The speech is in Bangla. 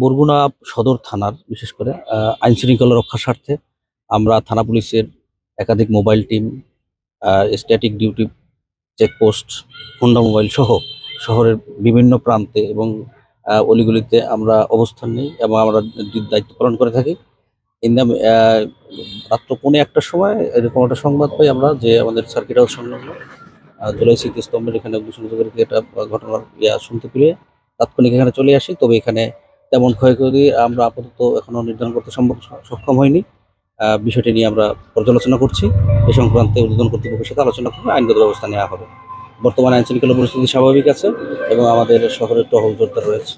বরগুনা সদর থানার বিশেষ করে আইন শৃঙ্খলা রক্ষার স্বার্থে আমরা থানা পুলিশের একাধিক mobile team, static duty checkpost, Honda mobile সহ শহরের বিভিন্ন প্রান্তে এবং অলিগলিতে আমরা অবস্থান নিই এবং আমরা দায়িত্ব পালন করে থাকি। ইন দ্য রাত্র 1:15টার সময় এরকম একটা সংবাদ পাই আমরা যে আমাদের সার্কিট হাউস সংলগ্ন জুলাই স্মৃতিস্তম্ভের এখানে অগ্নিসংযোগের একটা ঘটনার শুনতে পেরে তাৎক্ষণিক এখানে চলে আসি। তবে এখানে তেমন ক্ষয়ক্ষতি আমরা আপাতত এখনো নির্ধারণ করতে সক্ষম হয়নি। বিষয়টি নিয়ে আমরা পর্যালোচনা করছি। এ সংক্রান্তে ঊর্ধ্বতন কর্তৃপক্ষের সাথে আলোচনা করে আইনগত ব্যবস্থা নেওয়া হবে। বর্তমানে আইন শৃঙ্খলা পরিস্থিতি স্বাভাবিক আছে এবং আমাদের শহরের টহল জোরদার রয়েছে।